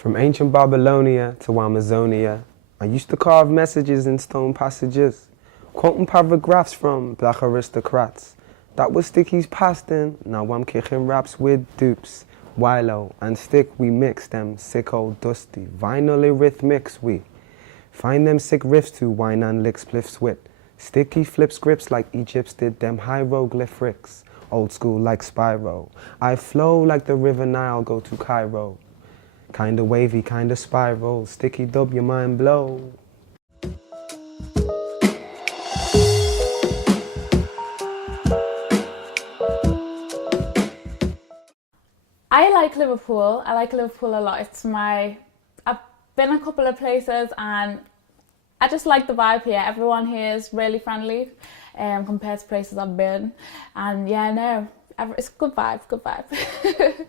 From ancient Babylonia to Amazonia, I used to carve messages in stone passages, quoting paragraphs from black aristocrats. That was Sticky's past in, now I'm kicking raps with dupes. Wilo and Stick, we mix them sick old dusty, vinylly rhythmics we. Find them sick riffs to wine and lick spliffs with. Sticky flip scripts like Egypt's did them hieroglyphics. Old school like Spyro. I flow like the river Nile, go to Cairo. Kinda wavy, kinda spiral. Sticky dub, your mind blow. I like Liverpool. I like Liverpool a lot. I've been a couple of places and I just like the vibe here. Everyone here is really friendly compared to places I've been. And yeah, no, it's a good vibe, good vibe.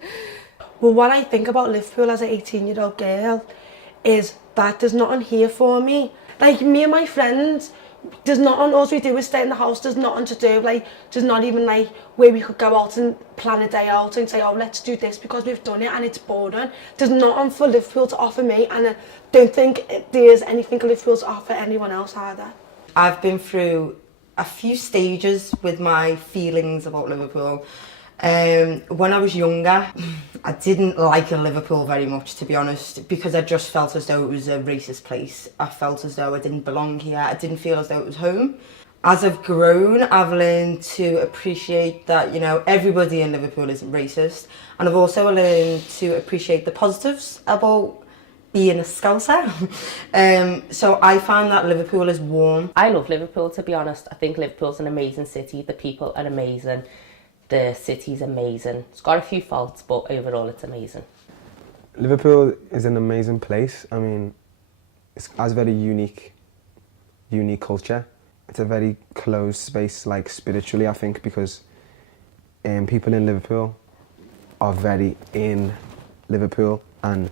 Well, what I think about Liverpool as an 18-year-old girl is that there's nothing here for me. Like, me and my friends, there's nothing, all we do is stay in the house, there's nothing to do. Like, there's not even like where we could go out and plan a day out and say, oh, let's do this because we've done it and it's boring. There's nothing for Liverpool to offer me, and I don't think there's anything Liverpool to offer anyone else either. I've been through a few stages with my feelings about Liverpool. When I was younger, I didn't like Liverpool very much, to be honest, because I just felt as though it was a racist place. I felt as though I didn't belong here. I didn't feel as though it was home. As I've grown, I've learned to appreciate that, you know, everybody in Liverpool isn't racist. And I've also learned to appreciate the positives about being a Scouser. So I find that Liverpool is warm. I love Liverpool, to be honest. I think Liverpool's an amazing city. The people are amazing. The city's amazing. It's got a few faults, but overall it's amazing. Liverpool is an amazing place. I mean, it has a very unique culture. It's a very closed space, like spiritually, I think, because people in Liverpool are very in Liverpool, and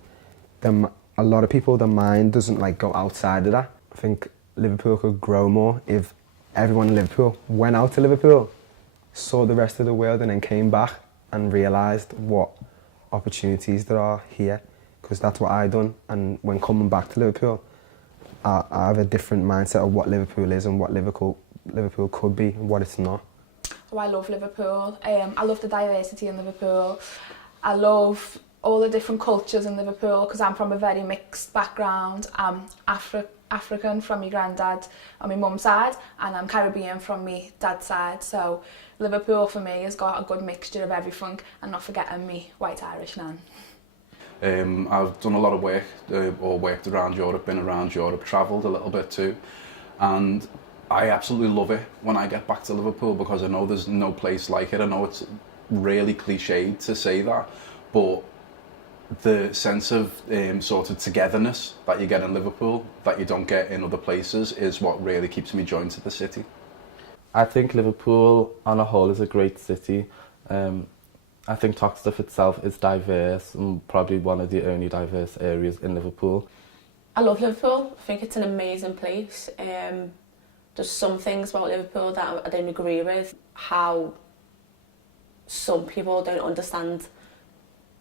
a lot of people, their mind doesn't like go outside of that. I think Liverpool could grow more if everyone in Liverpool went out to Liverpool, saw the rest of the world, and then came back and realised what opportunities there are here, because that's what I done. And when coming back to Liverpool, I have a different mindset of what Liverpool is and what Liverpool could be and what it's not. Oh, I love Liverpool. I love the diversity in Liverpool. I love all the different cultures in Liverpool because I'm from a very mixed background. I'm African from my granddad on my mum's side, and I'm Caribbean from my dad's side. So Liverpool for me has got a good mixture of everything, and not forgetting me white Irish nan. I've done a lot of work, or worked around Europe, been around Europe, travelled a little bit too, and I absolutely love it when I get back to Liverpool because I know there's no place like it. I know it's really cliched to say that, but the sense of sort of togetherness that you get in Liverpool that you don't get in other places is what really keeps me joined to the city. I think Liverpool on a whole is a great city. I think Toxteth itself is diverse and probably one of the only diverse areas in Liverpool. I love Liverpool. I think it's an amazing place. There's some things about Liverpool that I don't agree with. How some people don't understand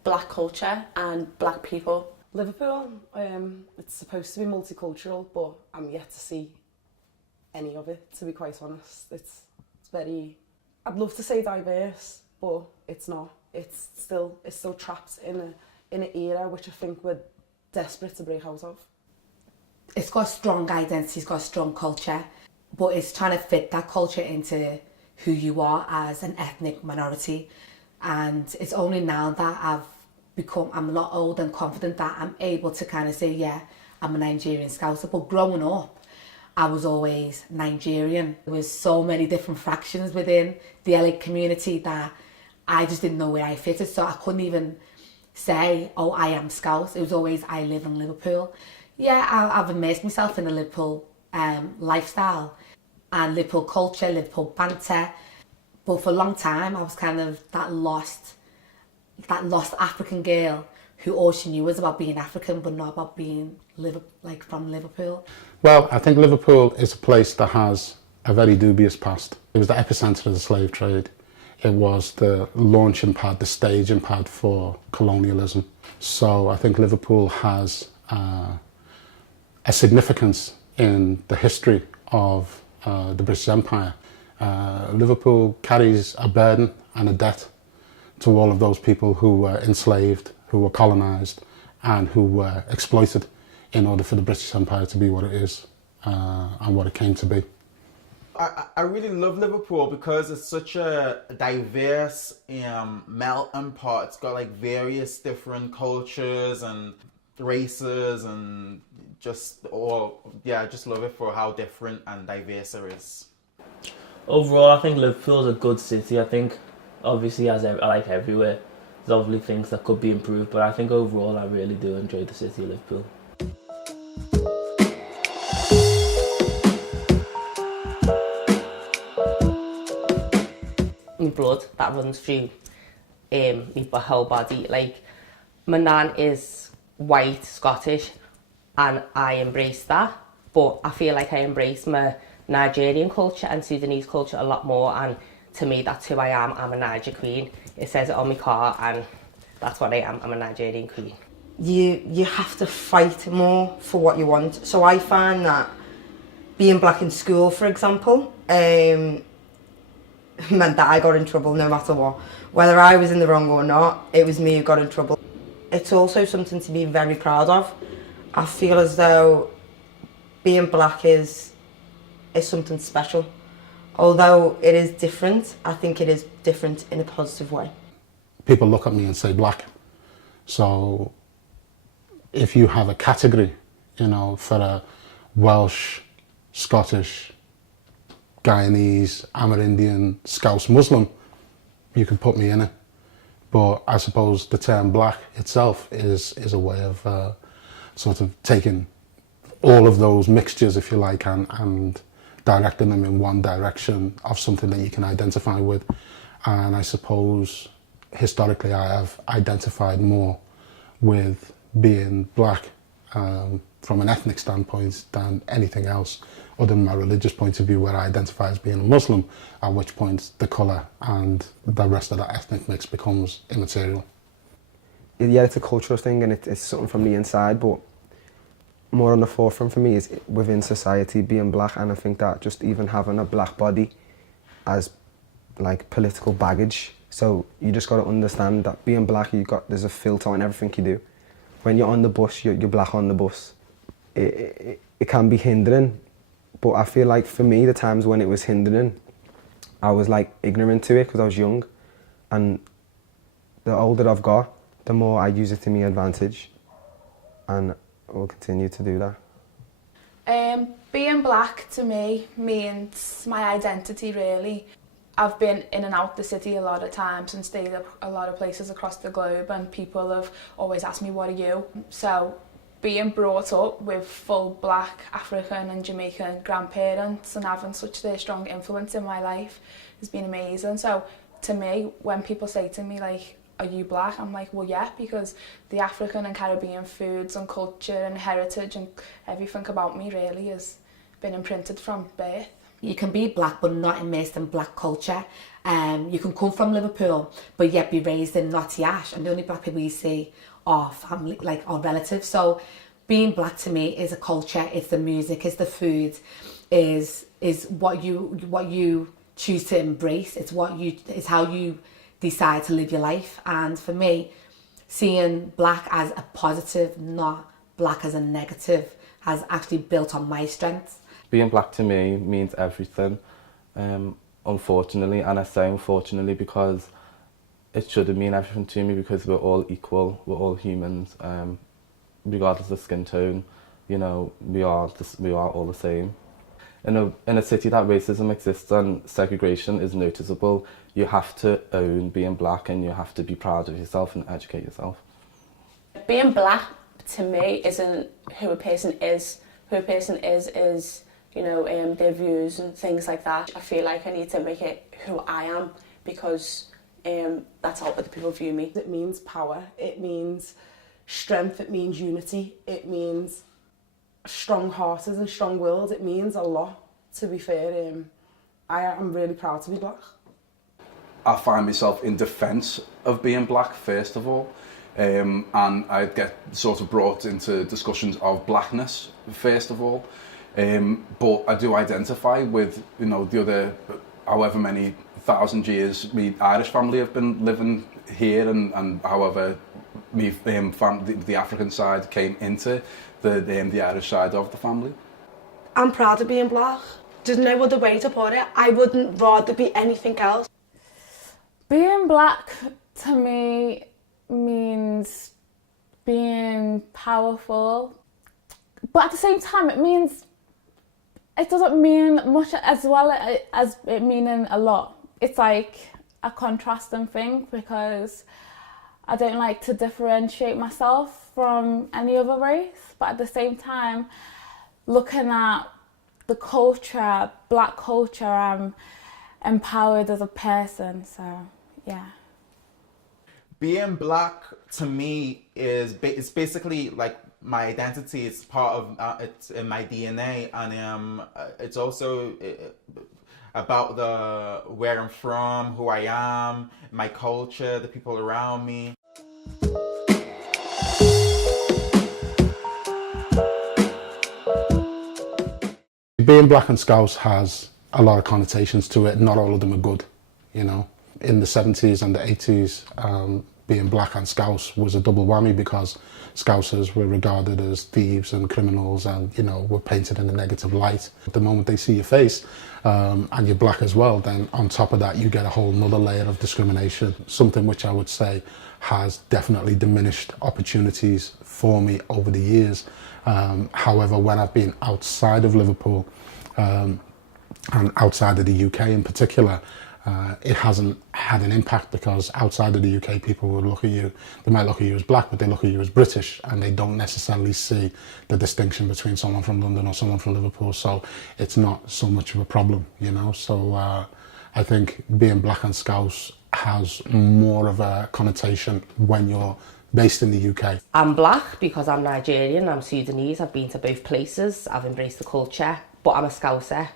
black culture and black people. Liverpool, it's supposed to be multicultural, but I'm yet to see any of it, to be quite honest. It's very, I'd love to say diverse, but it's not. It's still trapped in an era which I think we're desperate to break out of. It's got a strong identity, it's got a strong culture, but it's trying to fit that culture into who you are as an ethnic minority. And it's only now that I'm a lot older and confident that I'm able to kind of say, yeah, I'm a Nigerian Scouser. But growing up, I was always Nigerian. There was so many different fractions within the LA community that I just didn't know where I fitted. So I couldn't even say, oh, I am Scouse. It was always, I live in Liverpool. Yeah, I've immersed myself in the Liverpool lifestyle and Liverpool culture, Liverpool banter. But for a long time, I was kind of that lost African girl who all she knew was about being African, but not about being from Liverpool. Well, I think Liverpool is a place that has a very dubious past. It was the epicentre of the slave trade. It was the launching pad, the staging pad for colonialism. So I think Liverpool has a significance in the history of the British Empire. Liverpool carries a burden and a debt to all of those people who were enslaved, who were colonised, and who were exploited in order for the British Empire to be what it is and what it came to be. I really love Liverpool because it's such a diverse melting pot. It's got like various different cultures and races and just I just love it for how different and diverse it is. Overall, I think Liverpool's a good city. I think obviously like everywhere, there's obviously things that could be improved, but I think overall I really do enjoy the city of Liverpool. My blood that runs through my whole body. Like, my nan is white Scottish and I embrace that, but I feel like I embrace my Nigerian culture and Sudanese culture a lot more, and to me that's who I am. I'm a Niger queen. It says it on my car and that's what I am. I'm a Nigerian queen. You have to fight more for what you want. So I find that being black in school, for example, meant that I got in trouble no matter what. Whether I was in the wrong or not, it was me who got in trouble. It's also something to be very proud of. I feel as though being black is something special. Although it is different, I think it is different in a positive way. People look at me and say black. So if you have a category, you know, for a Welsh, Scottish, Guyanese, Amerindian, Scouse Muslim, you can put me in it. But I suppose the term black itself is a way of sort of taking all of those mixtures, if you like, and directing them in one direction of something that you can identify with. And I suppose historically I have identified more with being black from an ethnic standpoint than anything else, other than my religious point of view, where I identify as being a Muslim, at which point the colour and the rest of that ethnic mix becomes immaterial. Yeah, it's a cultural thing and it's something from the inside, but more on the forefront for me is within society being black, and I think that just even having a black body as like political baggage. So you just got to understand that being black, there's a filter on everything you do. When you're on the bus, you're black on the bus. It can be hindering, but I feel like for me, the times when it was hindering, I was like ignorant to it because I was young, and the older I've got, the more I use it to my advantage, and will continue to do that. Being black to me means my identity, really. I've been in and out the city a lot of times and stayed at a lot of places across the globe, and people have always asked me, what are you? So being brought up with full black African and Jamaican grandparents and having such a strong influence in my life has been amazing. So to me, when people say to me like, are you black? I'm like, well, yeah, because the African and Caribbean foods and culture and heritage and everything about me really has been imprinted from birth. You can be black but not immersed in black culture. You can come from Liverpool but yet be raised in Notty Ash, and the only black people you see are family, like our relatives. So being black to me is a culture, it's the music, it's the food, is what you choose to embrace, it's how you decide to live your life. And for me, seeing black as a positive, not black as a negative, has actually built on my strengths. Being black to me means everything, unfortunately, and I say unfortunately because it shouldn't mean everything to me, because we're all equal, we're all humans, regardless of skin tone, you know, we are all the same. In a city that racism exists and segregation is noticeable, you have to own being black and you have to be proud of yourself and educate yourself. Being black to me isn't who a person is. Who a person is, you know, their views and things like that. I feel like I need to make it who I am, because that's how other people view me. It means power, it means strength, it means unity, it means strong-hearted and strong-willed. It means a lot, to be fair. I am really proud to be black. I find myself in defence of being black, first of all. And I get sort of brought into discussions of blackness, first of all. But I do identify with, you know, the other, however many thousand years my Irish family have been living here, and however the African side came into the Irish side of the family. I'm proud of being black. There's no other way to put it. I wouldn't rather be anything else. Being black to me means being powerful, but at the same time it doesn't mean much as well as it meaning a lot. It's like a contrasting thing, because I don't like to differentiate myself from any other race, but at the same time, looking at the culture, black culture, I'm empowered as a person, so yeah. Being black to me is it's basically like my identity. It's part of it's in my DNA, and it's also about where I'm from, who I am, my culture, the people around me. Being black and Scouse has a lot of connotations to it. Not all of them are good, you know. In the 70s and the 80s, being black and Scouse was a double whammy, because Scousers were regarded as thieves and criminals, and, you know, were painted in a negative light. The moment they see your face, and you're black as well, then on top of that you get a whole nother layer of discrimination, something which I would say has definitely diminished opportunities for me over the years. However, when I've been outside of Liverpool, and outside of the UK in particular, it hasn't had an impact, because outside of the UK people would look at you, they might look at you as black, but they look at you as British, and they don't necessarily see the distinction between someone from London or someone from Liverpool, so it's not so much of a problem, you know. So I think being black and Scouse has more of a connotation when you're based in the UK. I'm black because I'm Nigerian, I'm Sudanese, I've been to both places, I've embraced the culture, but I'm a Scouser.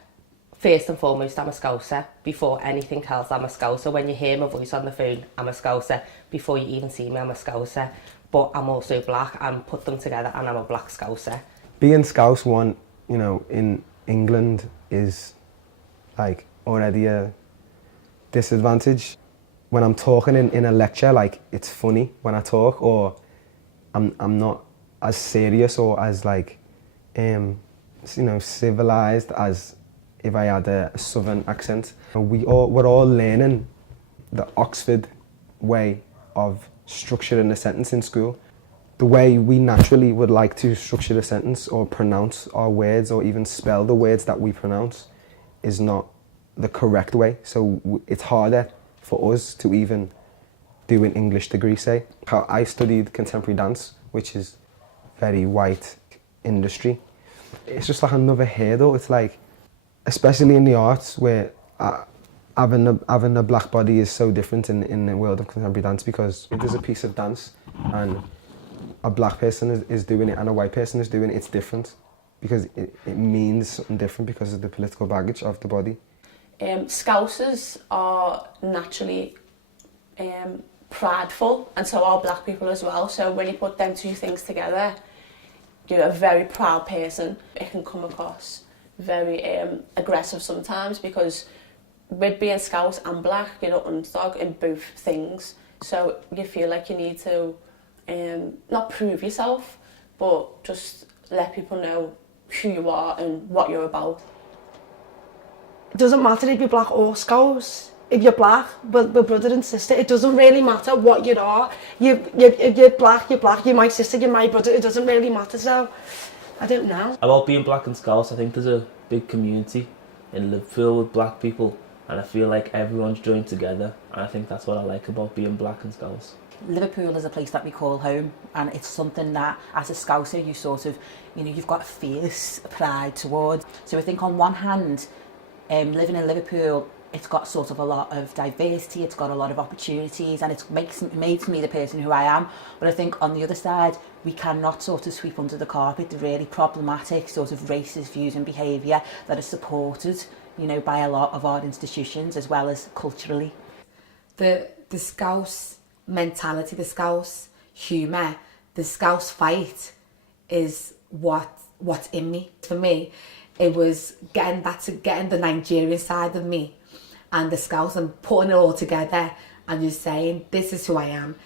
First and foremost, I'm a Scouser. Before anything else, I'm a Scouser. When you hear my voice on the phone, I'm a Scouser. Before you even see me, I'm a Scouser. But I'm also black, and put them together and I'm a black Scouser. Being Scouse, one, you know, in England is like already a disadvantage. When I'm talking in a lecture, like, it's funny when I talk, or I'm not as serious or as like, you know, civilized as if I had a southern accent. We're all learning the Oxford way of structuring a sentence in school. The way we naturally would like to structure a sentence or pronounce our words or even spell the words that we pronounce is not the correct way. So it's harder for us to even do an English degree, say. I studied contemporary dance, which is very white industry. It's just like another hurdle. It's like, especially in the arts, where having a black body is so different in the world of contemporary dance, because if there's a piece of dance and a black person is doing it and a white person is doing it, it's different, because it means something different because of the political baggage of the body. Scousers are naturally prideful, and so are black people as well. So when you put them two things together, you're a very proud person. It can come across very aggressive sometimes, because with being Scouse and black, you're an underdog in both things. So you feel like you need to not prove yourself, but just let people know who you are and what you're about. It doesn't matter if you're black or Scouse. If you're black, but we're brother and sister. It doesn't really matter what you are. If you're black, you're black. You're my sister, you're my brother. It doesn't really matter, so I don't know. About being black and Scouse, I think there's a big community in Liverpool with black people, and I feel like everyone's joined together, and I think that's what I like about being black and Scouse. Liverpool is a place that we call home, and it's something that as a Scouser you sort of, you know, you've got a fierce pride towards. So I think on one hand, living in Liverpool, it's got sort of a lot of diversity, it's got a lot of opportunities, and it makes me the person who I am. But I think on the other side, we cannot sort of sweep under the carpet the really problematic sort of racist views and behaviour that are supported, you know, by a lot of our institutions as well as culturally. The Scouse mentality, the Scouse humour, the Scouse fight is what's in me. For me, it was getting the Nigerian side of me and the Scouse and putting it all together and just saying, this is who I am,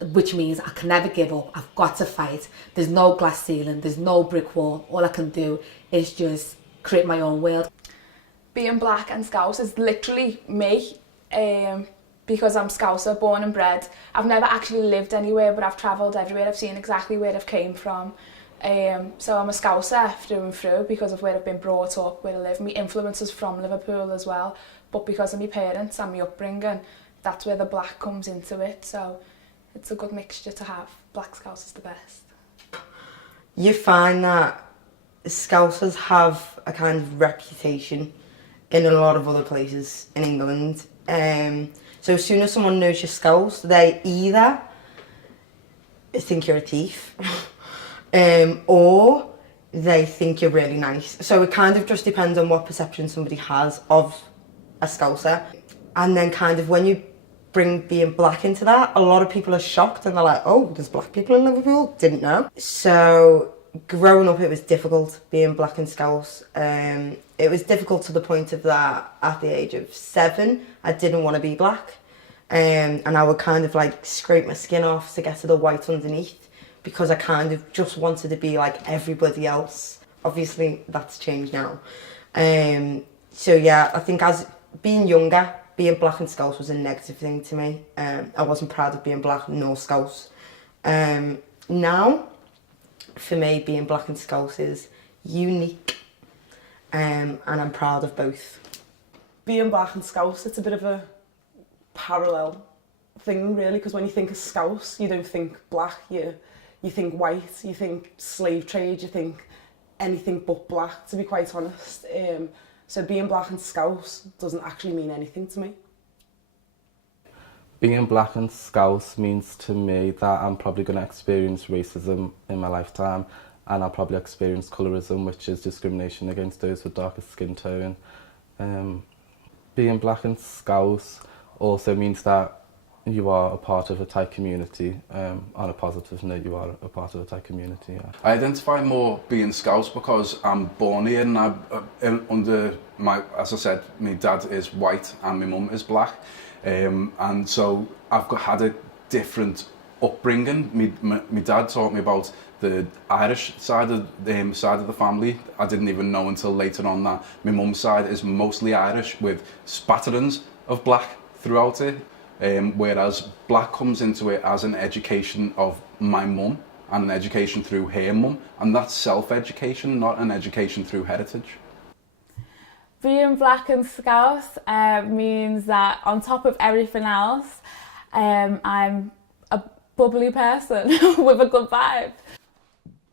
which means I can never give up. I've got to fight. There's no glass ceiling, there's no brick wall. All I can do is just create my own world. Being black and Scouse is literally me, because I'm Scouser, born and bred. I've never actually lived anywhere, but I've travelled everywhere. I've seen exactly where I've came from. So I'm a Scouser through and through because of where I've been brought up, where I live. My influences from Liverpool as well, but because of my parents and my upbringing, that's where the black comes into it. So it's a good mixture to have. Black Scouse is the best. You find that Scousers have a kind of reputation in a lot of other places in England. So as soon as someone knows you're Scouse, they either think you're a thief or they think you're really nice. So it kind of just depends on what perception somebody has of a Scouser. And then kind of when you bring being black into that, a lot of people are shocked and they're like, oh, there's black people in Liverpool? Didn't know. So growing up, it was difficult being black and Scouse. It was difficult to the point of that at the age of 7, I didn't want to be black. And I would kind of like scrape my skin off to get to the white underneath because I kind of just wanted to be like everybody else. Obviously, that's changed now. So yeah, I think as being younger, being black and Scouse was a negative thing to me. I wasn't proud of being black nor Scouse. Now, for me, being black and Scouse is unique. And I'm proud of both. Being black and Scouse, it's a bit of a parallel thing really, because when you think of Scouse, you don't think black, you think white, you think slave trade, you think anything but black, to be quite honest. So being black and Scouse doesn't actually mean anything to me. Being black and Scouse means to me that I'm probably going to experience racism in my lifetime, and I'll probably experience colorism, which is discrimination against those with darker skin tone. Being black and Scouse also means that you are a part of a Thai community. On a positive note, you are a part of a Thai community. Yeah. I identify more being Scouse because I'm born here and under my, as I said, my dad is white and my mum is black. And so I've had a different upbringing. My dad taught me about the Irish side of the family. I didn't even know until later on that my mum's side is mostly Irish with spatterings of black throughout it. Whereas black comes into it as an education of my mum and an education through her mum, and that's self-education, not an education through heritage. Being black and Scouse means that on top of everything else, I'm a bubbly person with a good vibe.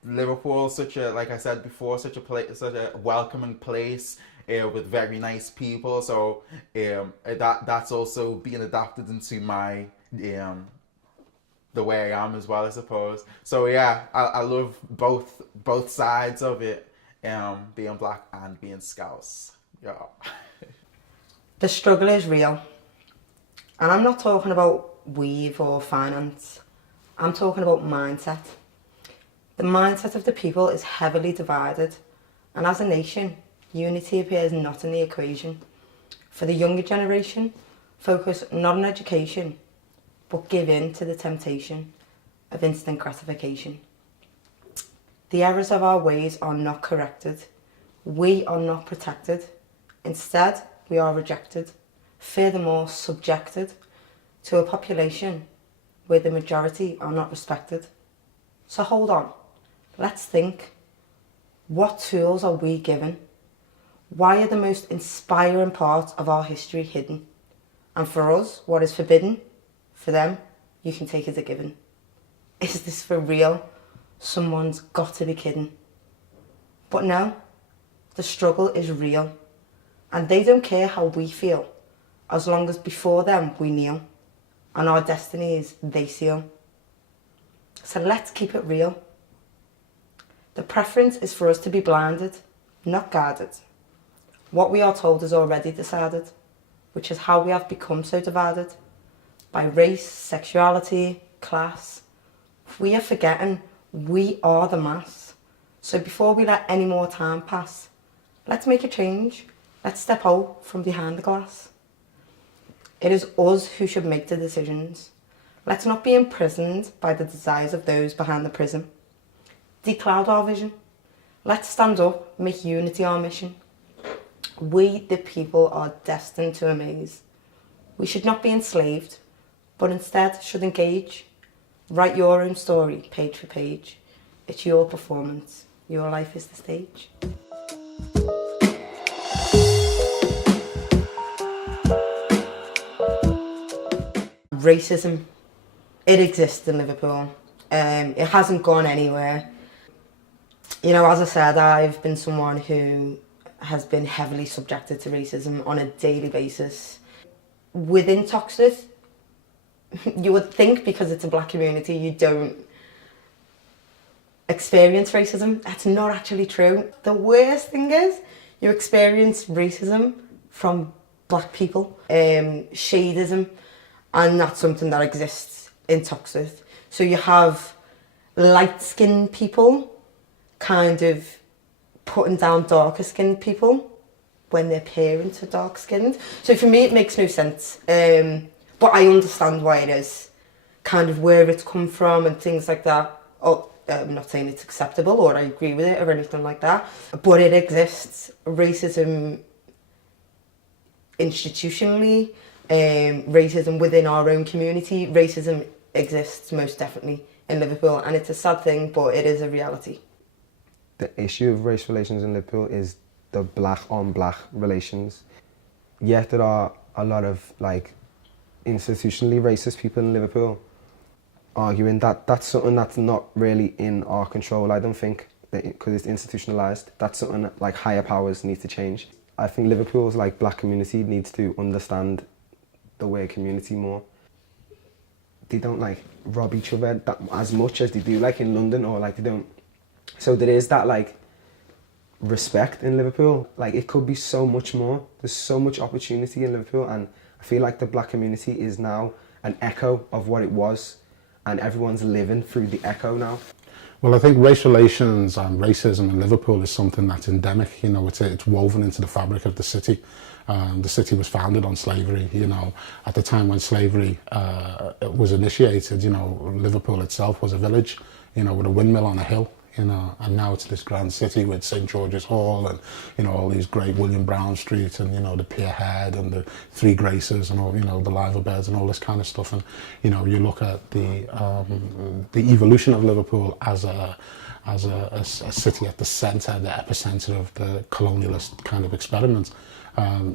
Liverpool, such a, like I said before, such a welcoming place with very nice people. So that's also being adapted into my the way I am as well, I suppose. So yeah, I love both sides of it, being black and being Scouse. Yeah. The struggle is real, and I'm not talking about weave or finance. I'm talking about mindset. The mindset of the people is heavily divided, and as a nation, unity appears not in the equation. For the younger generation, focus not on education, but give in to the temptation of instant gratification. The errors of our ways are not corrected. We are not protected. Instead, we are rejected, furthermore subjected to a population where the majority are not respected. So hold on, let's think. What tools are we given? Why are the most inspiring parts of our history hidden? And for us, what is forbidden? For them, you can take as a given. Is this for real? Someone's got to be kidding. But no, the struggle is real. And they don't care how we feel, as long as before them we kneel, and our destinies they seal. So let's keep it real. The preference is for us to be blinded, not guided. What we are told is already decided, which is how we have become so divided. by race, sexuality, class. We are forgetting we are the mass. So before we let any more time pass, let's make a change. Let's step out from behind the glass. It is us who should make the decisions. Let's not be imprisoned by the desires of those behind the prism. Decloud our vision. Let's stand up, make unity our mission. We, the people, are destined to amaze. We should not be enslaved, but instead should engage. Write your own story, page for page. It's your performance. Your life is the stage. Racism, it exists in Liverpool. It hasn't gone anywhere. You know, as I said, I've been someone who has been heavily subjected to racism on a daily basis. Within Toxteth, you would think because it's a black community you don't experience racism. That's not actually true. The worst thing is you experience racism from black people, shadism, and that's something that exists in Toxteth. So you have light-skinned people kind of putting down darker-skinned people when their parents are dark-skinned. So for me it makes no sense, but I understand why it is, kind of where it's come from and things like that. Oh, I'm not saying it's acceptable or I agree with it or anything like that, but it exists. Racism institutionally, racism within our own community, racism exists most definitely in Liverpool, and it's a sad thing, but it is a reality. The issue of race relations in Liverpool is the black on black relations. Yet there are a lot of like institutionally racist people in Liverpool arguing that that's something that's not really in our control. I don't think that because it's institutionalized, that's something that like higher powers need to change. I think Liverpool's like black community needs to understand the way community more. They don't like rob each other that as much as they do like in London, or like they don't. So there is that like respect in Liverpool. Like it could be so much more. There's so much opportunity in Liverpool, and I feel like the black community is now an echo of what it was, and everyone's living through the echo now. Well, I think race relations and racism in Liverpool is something that's endemic. You know, it's woven into the fabric of the city. The city was founded on slavery. You know, at the time when slavery was initiated, you know, Liverpool itself was a village, you know, with a windmill on a hill. You know, and now it's this grand city with St George's Hall and, you know, all these great William Brown Street and, you know, the Pier Head and the Three Graces and all, you know, the Liver Beds and all this kind of stuff. And, you know, you look at the evolution of Liverpool as a city at the centre, the epicenter of the colonialist kind of experiment.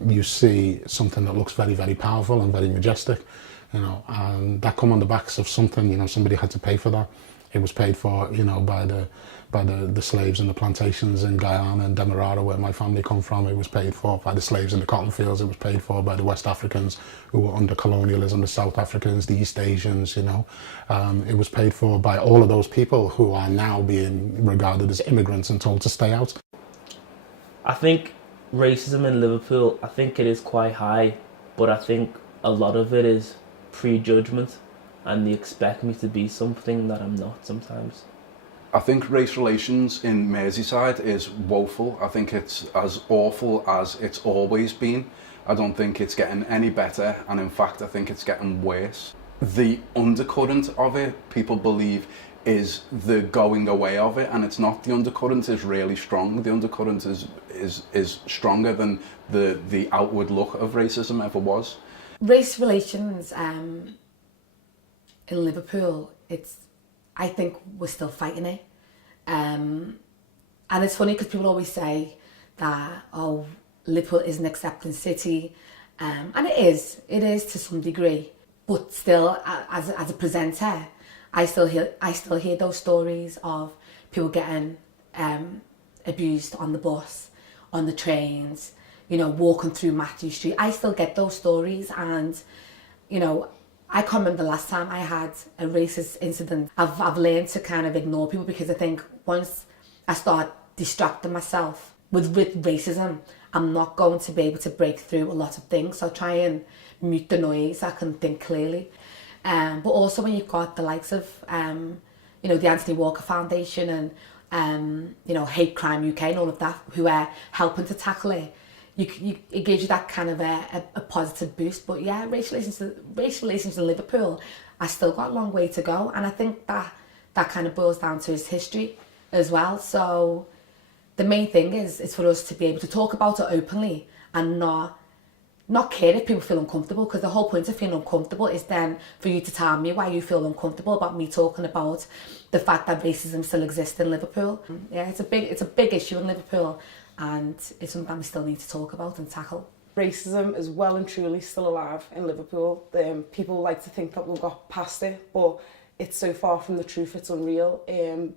You see something that looks very, very powerful and very majestic, you know, and that come on the backs of something, you know, somebody had to pay for that. It was paid for, you know, by the slaves in the plantations in Guyana and Demerara, where my family come from. It was paid for by the slaves in the cotton fields. It was paid for by the West Africans who were under colonialism, the South Africans, the East Asians, you know. It was paid for by all of those people who are now being regarded as immigrants and told to stay out. I think racism in Liverpool, I think it is quite high, but I think a lot of it is prejudgment, and they expect me to be something that I'm not sometimes. I think race relations in Merseyside is woeful. I think it's as awful as it's always been. I don't think it's getting any better, and in fact I think it's getting worse. The undercurrent of it, people believe, is the going away of it, and it's not. The undercurrent is really strong. The undercurrent is stronger than the outward look of racism ever was. Race relations in Liverpool, I think we're still fighting it. And it's funny because people always say that, oh, Liverpool is an accepting city. And it is to some degree. But still, as a presenter, I still hear those stories of people getting abused on the bus, on the trains, you know, walking through Matthew Street. I still get those stories, and, you know, I can't remember the last time I had a racist incident. I've learned to kind of ignore people, because I think once I start distracting myself with racism, I'm not going to be able to break through a lot of things. So I try and mute the noise, I can think clearly. But also when you've got the likes of, you know, the Anthony Walker Foundation and, you know, Hate Crime UK and all of that, who are helping to tackle it, it gives you that kind of a positive boost. But yeah, race relations in Liverpool, I still got a long way to go. And I think that kind of boils down to his history as well. So the main thing is for us to be able to talk about it openly and not care if people feel uncomfortable, because the whole point of feeling uncomfortable is then for you to tell me why you feel uncomfortable about me talking about the fact that racism still exists in Liverpool. Yeah, it's a big issue in Liverpool, and it's something we still need to talk about and tackle. Racism is well and truly still alive in Liverpool. People like to think that we've got past it, but it's so far from the truth, it's unreal.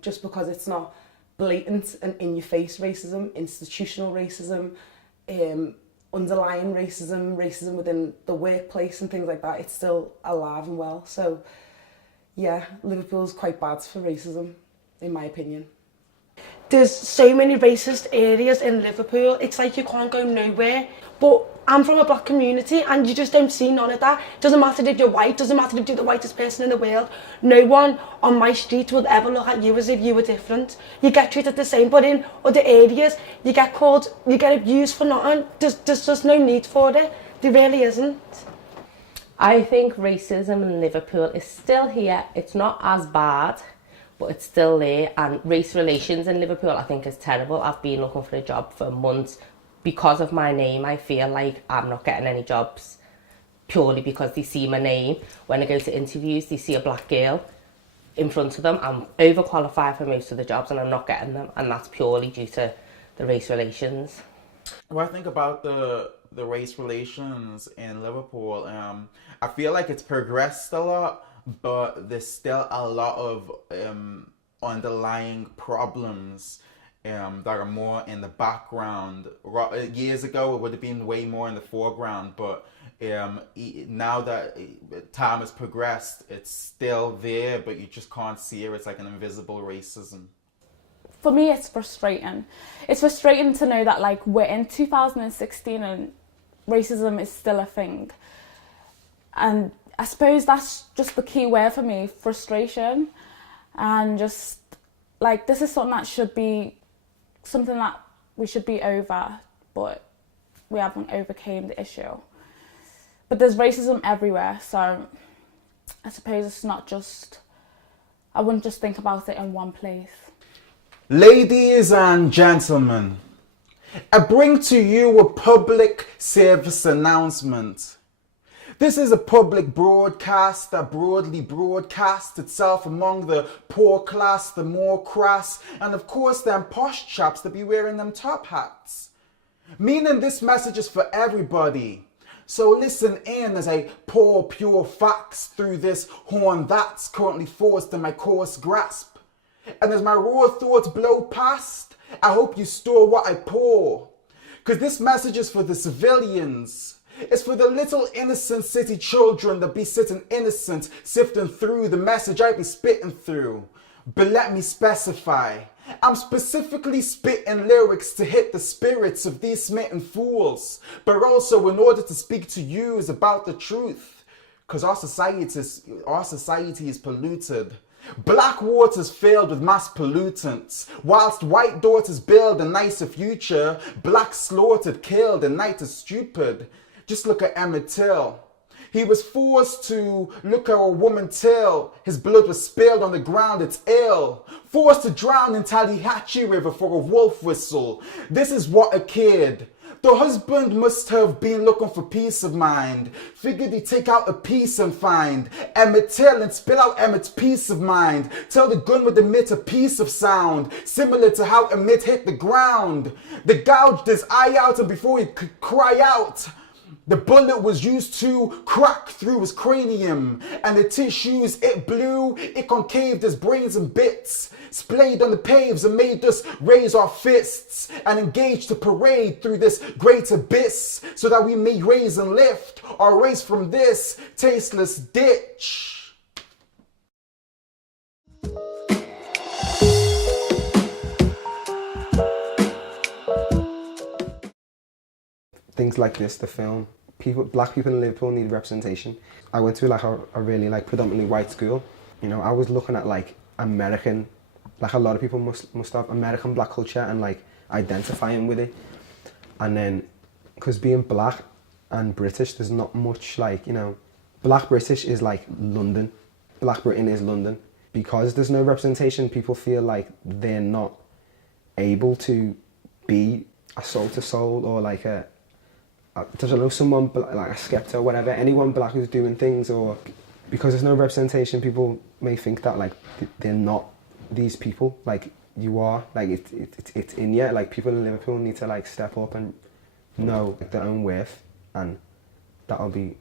Just because it's not blatant and in-your-face racism, institutional racism, underlying racism within the workplace and things like that, it's still alive and well. So yeah, Liverpool's quite bad for racism, in my opinion. There's so many racist areas in Liverpool, it's like you can't go nowhere. But I'm from a black community and you just don't see none of that. Doesn't matter if you're white, doesn't matter if you're the whitest person in the world. No one on my street will ever look at you as if you were different. You get treated the same, but in other areas, you get abused for nothing. There's just no need for it. There really isn't. I think racism in Liverpool is still here. It's not as bad, but it's still there. And race relations in Liverpool, I think, is terrible. I've been looking for a job for months. Because of my name, I feel like I'm not getting any jobs purely because they see my name. When I go to interviews, they see a black girl in front of them. I'm overqualified for most of the jobs and I'm not getting them. And that's purely due to the race relations. When I think about the race relations in Liverpool, I feel like it's progressed a lot, but there's still a lot of underlying problems that are more in the background. Years ago, it would have been way more in the foreground, but now that time has progressed, it's still there, but you just can't see it. It's like an invisible racism. For me, it's frustrating. It's frustrating to know that, like, we're in 2016 and racism is still a thing. And I suppose that's just the key word for me, frustration. And just, like, this is something that we should be over, but we haven't overcame the issue. But there's racism everywhere, so I suppose it's not just, I wouldn't just think about it in one place. Ladies and gentlemen, I bring to you a public service announcement. This is a public broadcast that broadly broadcasts itself among the poor class, the more crass, and of course them posh chaps that be wearing them top hats. Meaning this message is for everybody. So listen in as I pour pure facts through this horn that's currently forced in my coarse grasp. And as my raw thoughts blow past, I hope you store what I pour. 'Cause this message is for the civilians. It's for the little innocent city children that be sitting innocent, sifting through the message I be spitting through. But let me specify, I'm specifically spitting lyrics to hit the spirits of these smitten fools, but also in order to speak to you is about the truth. 'Cause our society is polluted. Black waters filled with mass pollutants. Whilst white daughters build a nicer future, black slaughtered, killed, and night is stupid. Just look at Emmett Till. He was forced to look at a woman till his blood was spilled on the ground, it's ill. Forced to drown in Tallahatchie River for a wolf whistle. This is what a kid. The husband must have been looking for peace of mind. Figured he'd take out a piece and find Emmett Till and spill out Emmett's peace of mind. Till the gun would emit a piece of sound, similar to how Emmett hit the ground. They gouged his eye out and before he could cry out, the bullet was used to crack through his cranium, and the tissues it blew, it concaved his brains in bits, splayed on the paves and made us raise our fists and engage to parade through this great abyss, so that we may raise and lift our race from this tasteless ditch. Things like this, the film, black people in Liverpool need representation. I went to like a really like predominantly white school. You know, I was looking at like American, like a lot of people must have American black culture and like identifying with it. And then, because being black and British, there's not much like, you know, black British is like London, black Britain is London. Because there's no representation, people feel like they're not able to be a soul to soul or like I don't know, someone like a Skepta or whatever, anyone black who's doing things, or because there's no representation, people may think that like they're not these people. Like you are, like it's in you. Like people in Liverpool need to like step up and know their own worth, and that'll be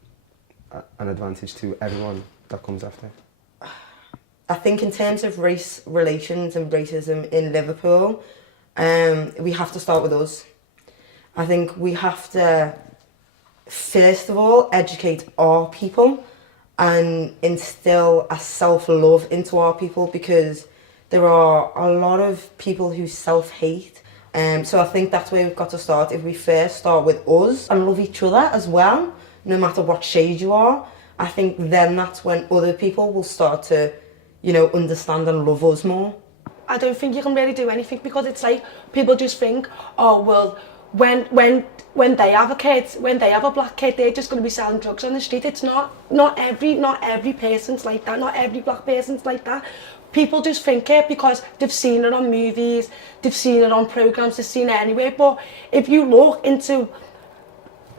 an advantage to everyone that comes after. I think in terms of race relations and racism in Liverpool, we have to start with us. I think we have to, first of all, educate our people and instill a self-love into our people, because there are a lot of people who self-hate. So I think that's where we've got to start. If we first start with us and love each other as well, no matter what shade you are, I think then that's when other people will start to, you know, understand and love us more. I don't think you can really do anything, because it's like people just think, oh well, when they have a kid, when they have a black kid, they're just going to be selling drugs on the street. It's not every person's like that, not every black person's like that. People just think it because they've seen it on movies, they've seen it on programmes, they've seen it anywhere. But if you look into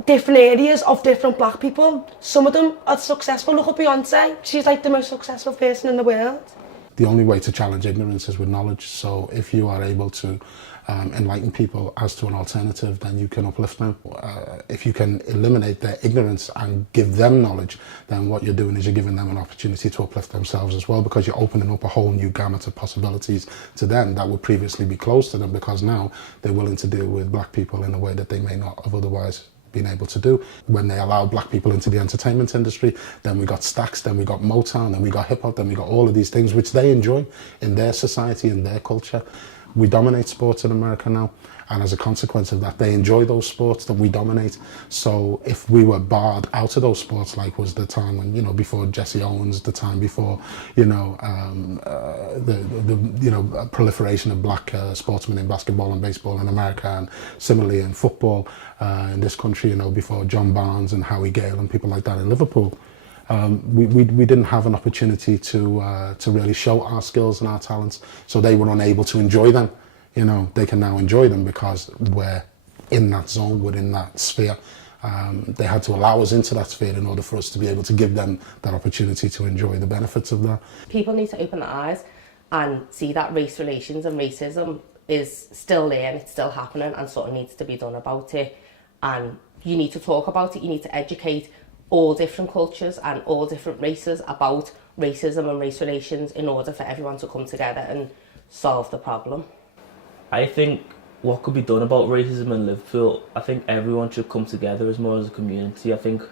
different areas of different black people, some of them are successful. Look at Beyonce, she's like the most successful person in the world. The only way to challenge ignorance is with knowledge. So if you are able to enlighten people as to an alternative, then you can uplift them. If you can eliminate their ignorance and give them knowledge, then what you're doing is you're giving them an opportunity to uplift themselves as well, because you're opening up a whole new gamut of possibilities to them that would previously be closed to them, because now they're willing to deal with black people in a way that they may not have otherwise been able to do. When they allow black people into the entertainment industry, then we got Stax, then we got Motown, then we got hip hop, then we got all of these things which they enjoy in their society, in their culture. We dominate sports in America now, and as a consequence of that, they enjoy those sports that we dominate. So if we were barred out of those sports, like was the time when, you know, before Jesse Owens, the time before, you know, the proliferation of black sportsmen in basketball and baseball in America, and similarly in football in this country, you know, before John Barnes and Howie Gale and people like that in Liverpool, we didn't have an opportunity to really show our skills and our talents, so they were unable to enjoy them. You know, they can now enjoy them because we're in that zone, we're in that sphere. They had to allow us into that sphere in order for us to be able to give them that opportunity to enjoy the benefits of that. People need to open their eyes and see that race relations and racism is still there and it's still happening, and something needs to be done about it. And you need to talk about it, you need to educate all different cultures and all different races about racism and race relations in order for everyone to come together and solve the problem. I think what could be done about racism in Liverpool, I think everyone should come together as more as a community. I think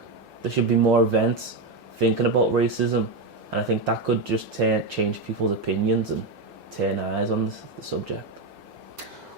there should be more events thinking about racism, and I think that could just change people's opinions and turn eyes on the subject.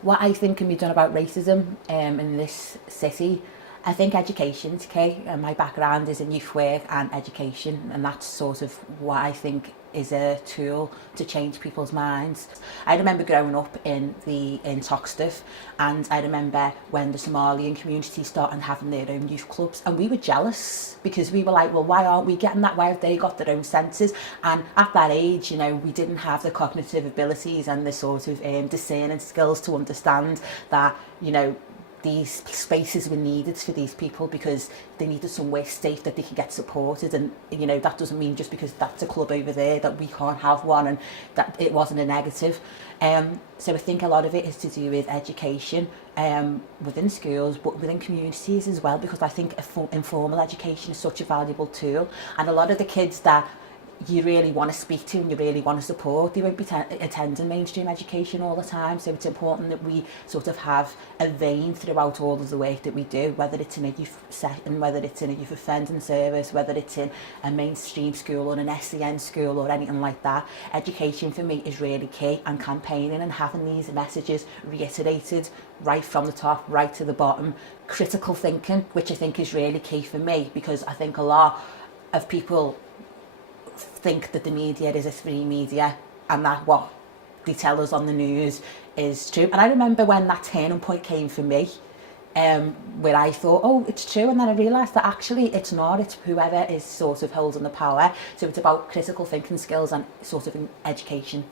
What I think can be done about racism in this city, I think education is key. My background is in youth work and education, and that's sort of what I think is a tool to change people's minds. I remember growing up in Toxteth, and I remember when the Somalian community started having their own youth clubs, and we were jealous because we were like, well, why aren't we getting that? Why have they got their own senses? And at that age, you know, we didn't have the cognitive abilities and the sort of discerning skills to understand that, you know, these spaces were needed for these people because they needed somewhere safe that they could get supported, and you know that doesn't mean just because that's a club over there that we can't have one, and that it wasn't a negative. So I think a lot of it is to do with education within schools, but within communities as well, because I think informal education is such a valuable tool, and a lot of the kids that you really want to speak to and you really want to support. They won't be attending mainstream education all the time, so it's important that we sort of have a vein throughout all of the work that we do, whether it's in a youth setting, whether it's in a youth offending service, whether it's in a mainstream school or an SEN school or anything like that. Education for me is really key, and campaigning and having these messages reiterated right from the top, right to the bottom. Critical thinking, which I think is really key for me, because I think a lot of people think that the media is a free media and that what they tell us on the news is true. And I remember when that turning point came for me, where I thought, oh, it's true, and then I realised that actually it's not. It's whoever is sort of holding the power. So it's about critical thinking skills and sort of education.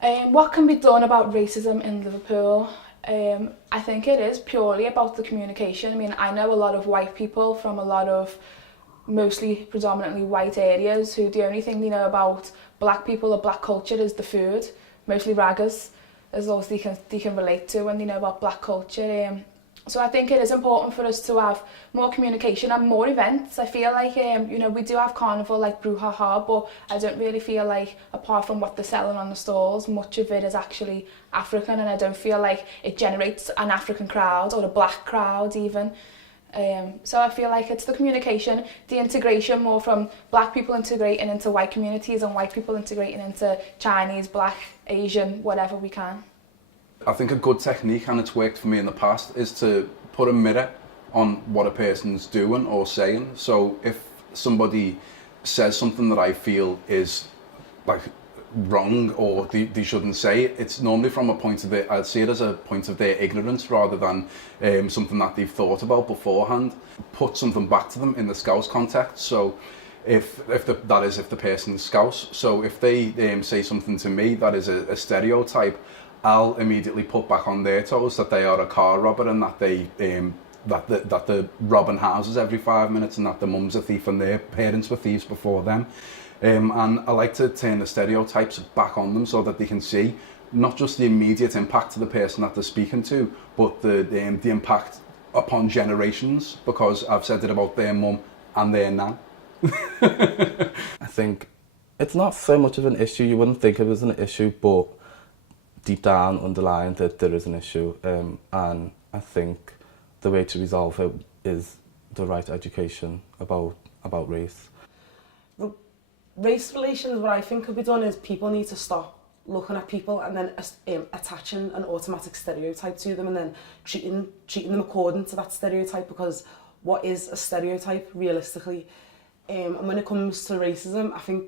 What can be done about racism in Liverpool? I think it is purely about the communication. I mean, I know a lot of white people from a lot of mostly predominantly white areas who the only thing they know about black people or black culture is the food, mostly raggers, as those they can relate to when they know about black culture. So I think it is important for us to have more communication and more events. I feel like, you know, we do have carnival like Brouhaha, but I don't really feel like, apart from what they're selling on the stalls, much of it is actually African, and I don't feel like it generates an African crowd or a black crowd even. So I feel like it's the communication, the integration more from black people integrating into white communities and white people integrating into Chinese, black, Asian, whatever we can. I think a good technique, and it's worked for me in the past, is to put a mirror on what a person's doing or saying. So if somebody says something that I feel is like wrong or they shouldn't say it, it's normally from a point of their, I'd see it as a point of their ignorance rather than something that they've thought about beforehand. Put something back to them in the Scouse context. So if the person's Scouse, so if they say something to me that is a stereotype, I'll immediately put back on their toes that they are a car robber and that that they're robbing houses every 5 minutes and that the mum's a thief and their parents were thieves before them. And I like to turn the stereotypes back on them so that they can see not just the immediate impact to the person that they're speaking to, but the impact upon generations, because I've said it about their mum and their nan. I think it's not so much of an issue. You wouldn't think of it as an issue, but deep down, underlying, that there is an issue. And I think the way to resolve it is the right education about race. Race relations, what I think could be done is people need to stop looking at people and then attaching an automatic stereotype to them and then treating them according to that stereotype, because what is a stereotype realistically? And when it comes to racism, I think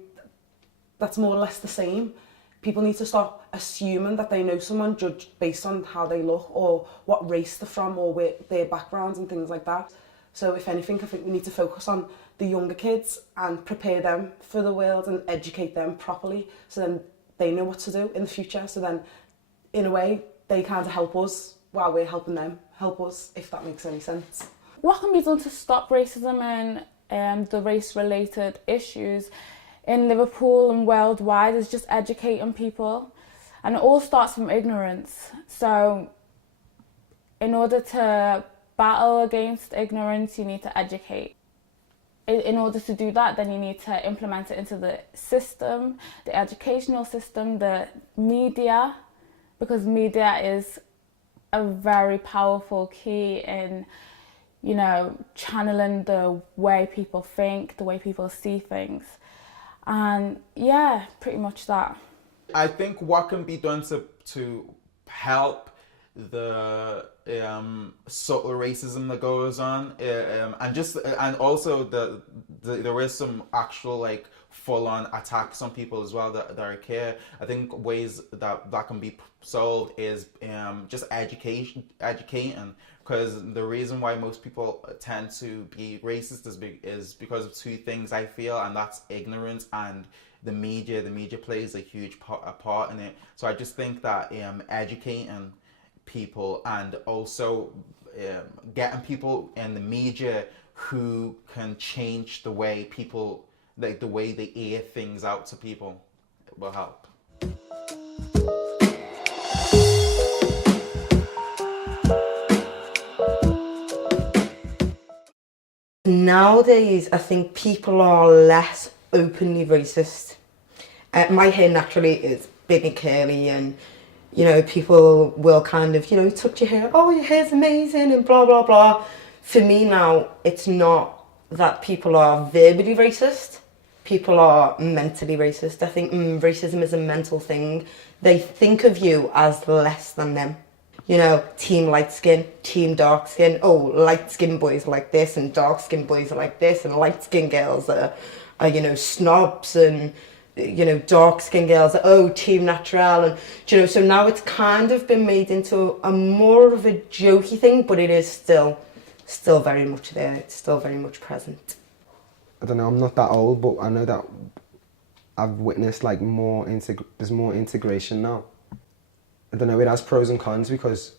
that's more or less the same. People need to stop assuming that they know someone judged based on how they look or what race they're from or where their backgrounds and things like that. So if anything, I think we need to focus on the younger kids and prepare them for the world and educate them properly so then they know what to do in the future. So then, in a way, they kind of help us while we're helping them help us, if that makes any sense. What can be done to stop racism and the race-related issues in Liverpool and worldwide is just educating people. And it all starts from ignorance. So in order to battle against ignorance, you need to educate. In order to do that, then you need to implement it into the system, the educational system, the media, because media is a very powerful key in, you know, channeling the way people think, the way people see things. And yeah, pretty much that. I think what can be done to help the subtle racism that goes on, and also there is some actual like full-on attacks on people as well that occur. I think ways that can be solved is just educating, because the reason why most people tend to be racist is because of two things, I feel, and that's ignorance and the media. The media plays a huge part in it. So I just think that educating people and also getting people in the media who can change the way people, like the way they air things out to people, will help. Nowadays, I think people are less openly racist. My hair naturally is big and curly, and you know, people will kind of, you know, touch your hair, oh, your hair's amazing and blah blah blah. For me now, it's not that people are verbally racist, people are mentally racist. I think racism is a mental thing. They think of you as less than them. You know, team light skin, team dark skin. Oh, light skin boys like this and dark skin boys are like this, and light skin girls are you know, snobs, and you know, dark skin girls are, oh, team natural, and you know, so now it's kind of been made into a more of a jokey thing, but it is still very much there. It's still very much present. I don't know, I'm not that old, but I know that I've witnessed like there's more integration now. I don't know, it has pros and cons, because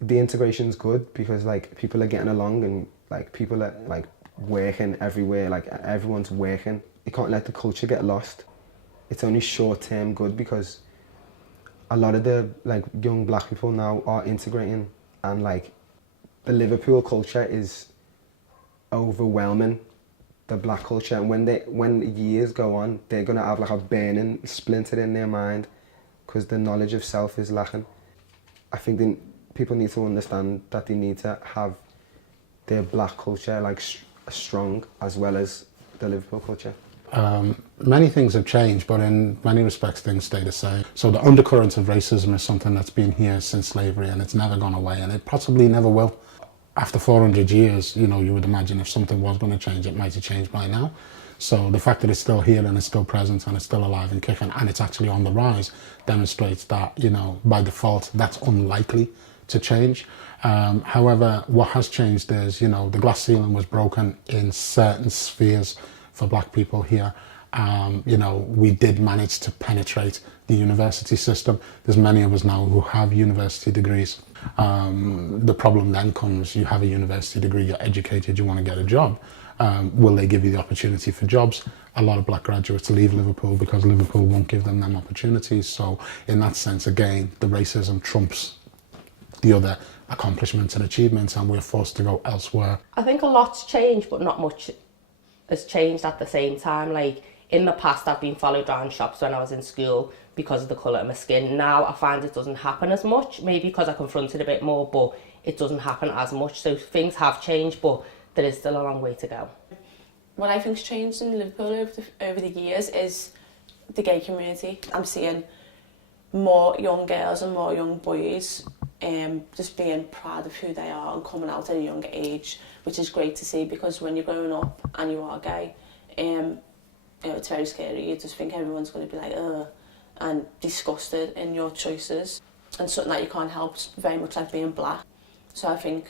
the integration's good because like people are getting along, and like people are like working everywhere, like everyone's working. You can't let the culture get lost. It's only short-term good, because a lot of the like young black people now are integrating, and like the Liverpool culture is overwhelming the black culture, and when the years go on, they're gonna have like a burning splinter in their mind, because the knowledge of self is lacking. I think people need to understand that they need to have their black culture like strong, as well as the Liverpool culture. Many things have changed, but in many respects things stay the same. So the undercurrent of racism is something that's been here since slavery, and it's never gone away, and it possibly never will. After 400 years, you know, you would imagine if something was going to change, it might have changed by now. So the fact that it's still here and it's still present and it's still alive and kicking, and it's actually on the rise, demonstrates that, you know, by default, that's unlikely to change. However, what has changed is, you know, the glass ceiling was broken in certain spheres for black people here. You know, we did manage to penetrate the university system. There's many of us now who have university degrees. The problem then comes, you have a university degree, you're educated, you want to get a job. Will they give you the opportunity for jobs? A lot of black graduates leave Liverpool because Liverpool won't give them opportunities. So in that sense, again, the racism trumps the other accomplishments and achievements, and we're forced to go elsewhere. I think a lot's changed, but not much has changed at the same time. Like, in the past, I've been followed around shops when I was in school because of the colour of my skin. Now I find it doesn't happen as much, maybe because I confront it a bit more, but it doesn't happen as much. So things have changed, but there is still a long way to go. What I think's changed in Liverpool over the years is the gay community. I'm seeing more young girls and more young boys just being proud of who they are and coming out at a younger age, which is great to see, because when you're growing up and you are gay, you know, it's very scary. You just think everyone's going to be like, ugh, and disgusted in your choices, and something that you can't help. It's very much like being black. So I think,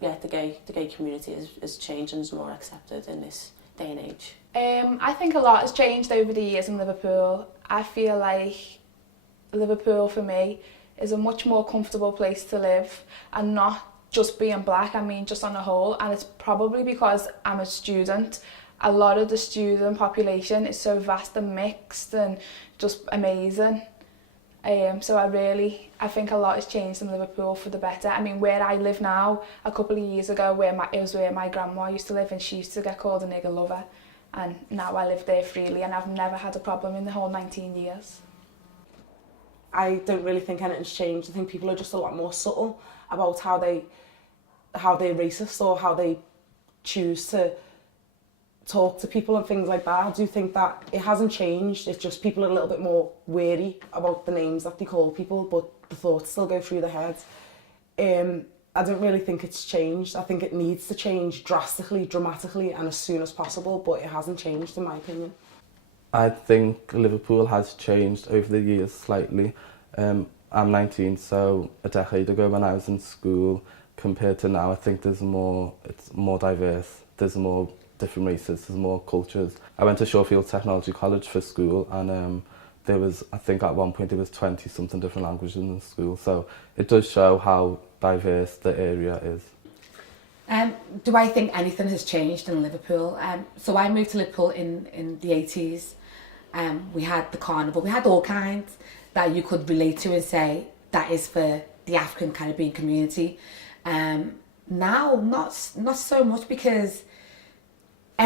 yeah, the gay community is changed and is more accepted in this day and age. I think a lot has changed over the years in Liverpool. I feel like Liverpool for me is a much more comfortable place to live, and not just being black, I mean just on a whole, and it's probably because I'm a student. A lot of the student population is so vast and mixed and just amazing. So I think a lot has changed in Liverpool for the better. I mean, where I live now, a couple of years ago, it was where my grandma used to live, and she used to get called a nigger lover, and now I live there freely, and I've never had a problem in the whole 19 years. I don't really think anything's changed. I think people are just a lot more subtle about how they're racist or how they choose to talk to people and things like that. I do think that it hasn't changed. It's just people are a little bit more wary about the names that they call people, but the thoughts still go through their heads. I don't really think it's changed. I think it needs to change drastically, dramatically, and as soon as possible, but it hasn't changed in my opinion. I think Liverpool has changed over the years slightly. I'm 19, so a decade ago when I was in school compared to now, I think it's more diverse. There's more different races, there's more cultures. I went to Sheffield Technology College for school, and there was, I think at one point there was 20 something different languages in the school, so it does show how diverse the area is. Do I think anything has changed in Liverpool? So I moved to Liverpool in the 80s. We had the carnival, we had all kinds that you could relate to and say that is for the African Caribbean community. Now, not so much, because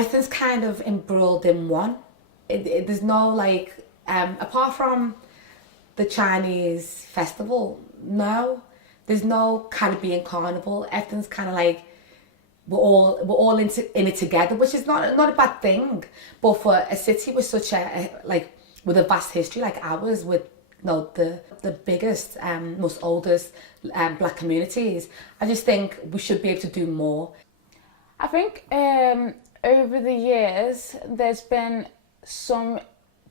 everything's kind of embroiled in one. There's no like, apart from the Chinese festival, no, there's no Caribbean carnival. Everything's kind of like, we're all in it together, which is not a bad thing. But for a city with such with a vast history like ours, with the biggest, most oldest black communities, I just think we should be able to do more. I think over the years there's been some